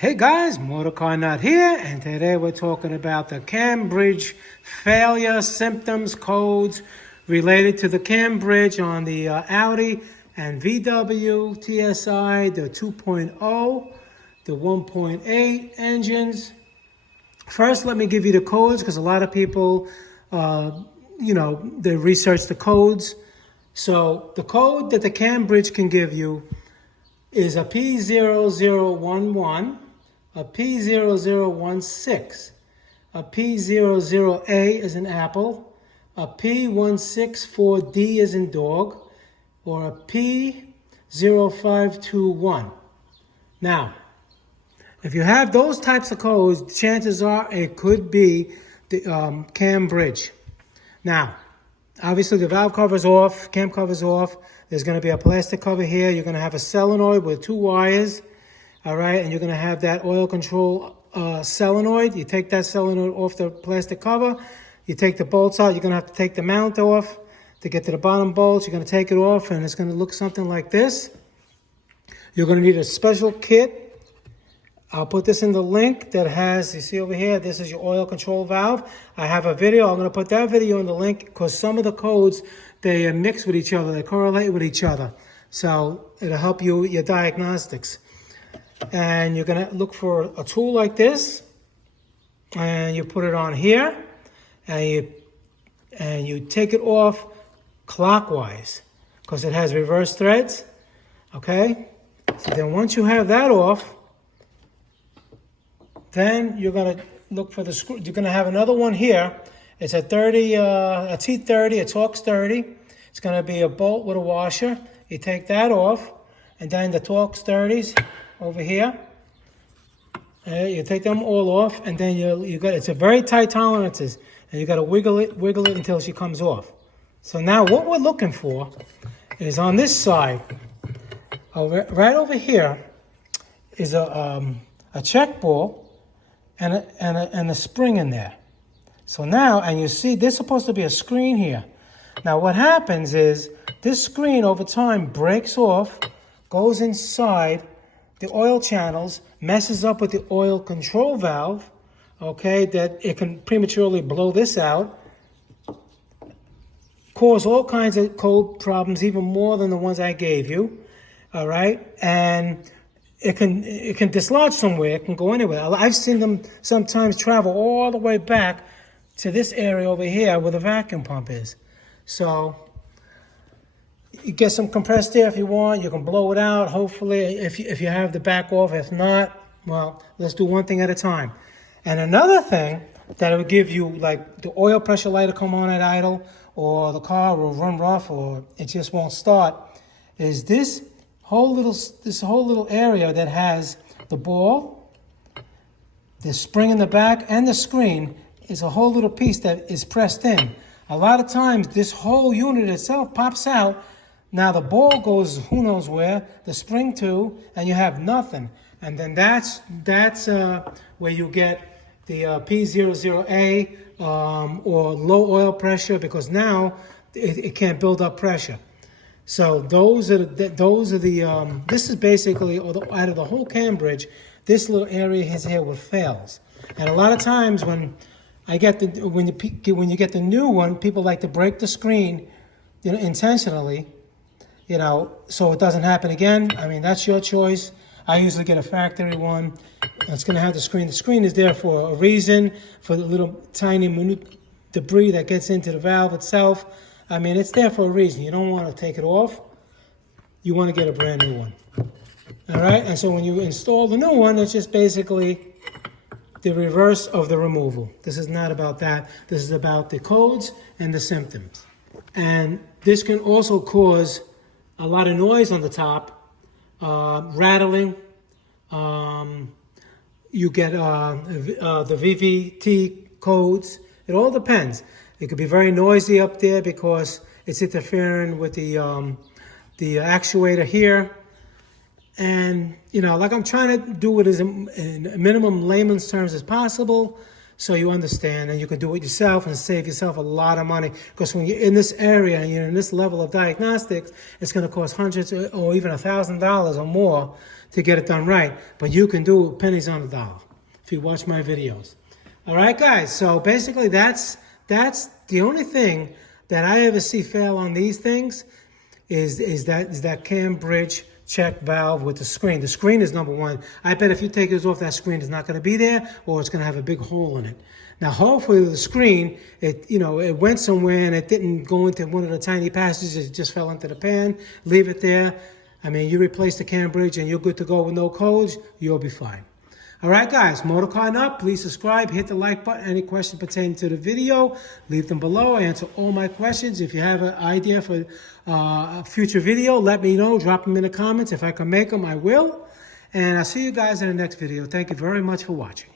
Hey guys, Motorcar Nut here, and today we're talking about the cam bridge failure symptoms codes related to the cam bridge on the Audi and VW TSI, the 2.0, the 1.8 engines. First, let me give you the codes because a lot of people, they research the codes. So the code that the cam bridge can give you is a P0011, a P0016, a P000A as in apple, a P164D as in dog, or a P0521. Now, if you have those types of codes, chances are it could be the cam bridge. Now, obviously the valve cover's off, cam cover's off. There's going to be a plastic cover here. You're going to have a solenoid with 2 wires, all right? And you're going to have that oil control solenoid. You take that solenoid off the plastic cover. You take the bolts out. You're going to have to take the mount off to get to the bottom bolts. You're going to take it off, and it's going to look something like this. You're going to need a special kit. I'll put this in the link that has, you see over here, this is your oil control valve. I have a video. I'm going to put that video in the link because some of the codes, they mix with each other. They correlate with each other. So it'll help you, your diagnostics. And you're going to look for a tool like this. And you put it on here. And you take it off clockwise because it has reverse threads. Okay? So then once you have that off, then you're going to look for the screw. You're going to have another one here. It's a T30, a Torx 30. It's going to be a bolt with a washer. You take that off, and then the Torx 30s over here. You take them all off, and then it's a very tight tolerances, and you got to wiggle it until she comes off. So now what we're looking for is on this side, right over here, is a check ball. And a spring in there. So now, and you see, there's supposed to be a screen here. Now what happens is, this screen over time breaks off, goes inside the oil channels, messes up with the oil control valve, okay, that it can prematurely blow this out, cause all kinds of code problems, even more than the ones I gave you, all right, and it can dislodge somewhere. It can go anywhere. I've seen them sometimes travel all the way back to this area over here where the vacuum pump is. So you get some compressed air if you want. You can blow it out, hopefully, if you have the back off. If not, well, let's do one thing at a time. And another thing that will give you, like the oil pressure light will come on at idle, or the car will run rough, or it just won't start, is this whole little area that has the ball, the spring in the back, and the screen is a whole little piece that is pressed in. A lot of times this whole unit itself pops out. Now the ball goes who knows where, the spring too, and you have nothing. And then that's where you get the P00A or low oil pressure, because now it can't build up pressure. So this is basically, out of the whole cam bridge, this little area is here what fails. And a lot of times when you get the new one, people like to break the screen, intentionally, so it doesn't happen again. I mean, that's your choice. I usually get a factory one. It's going to have the screen. The screen is there for a reason, for the little tiny minute debris that gets into the valve itself. I mean, it's there for a reason. You don't want to take it off. You want to get a brand new one. All right? And so when you install the new one, it's just basically the reverse of the removal. This is not about that. This is about the codes and the symptoms. And this can also cause a lot of noise on the top, rattling. You get the VVT codes. It all depends. It could be very noisy up there because it's interfering with the actuator here. And, like I'm trying to do it as in minimum layman's terms as possible. so you understand and you can do it yourself and save yourself a lot of money. Because when you're in this area and you're in this level of diagnostics, it's going to cost hundreds or even $1,000 or more to get it done right. But you can do pennies on the dollar if you watch my videos. All right, guys. So basically, that's the only thing that I ever see fail on these things is that cam bridge check valve with the screen. The screen is number one. I bet if you take this off, that screen is not going to be there, or it's going to have a big hole in it. Now, hopefully, the screen, it went somewhere and it didn't go into one of the tiny passages. It just fell into the pan. Leave it there. I mean, you replace the cam bridge and you're good to go with no codes. You'll be fine. All right, guys, Motorcar Nut, please subscribe, hit the like button. Any questions pertaining to the video, leave them below. I answer all my questions. If you have an idea for a future video, let me know. Drop them in the comments. If I can make them, I will. And I'll see you guys in the next video. Thank you very much for watching.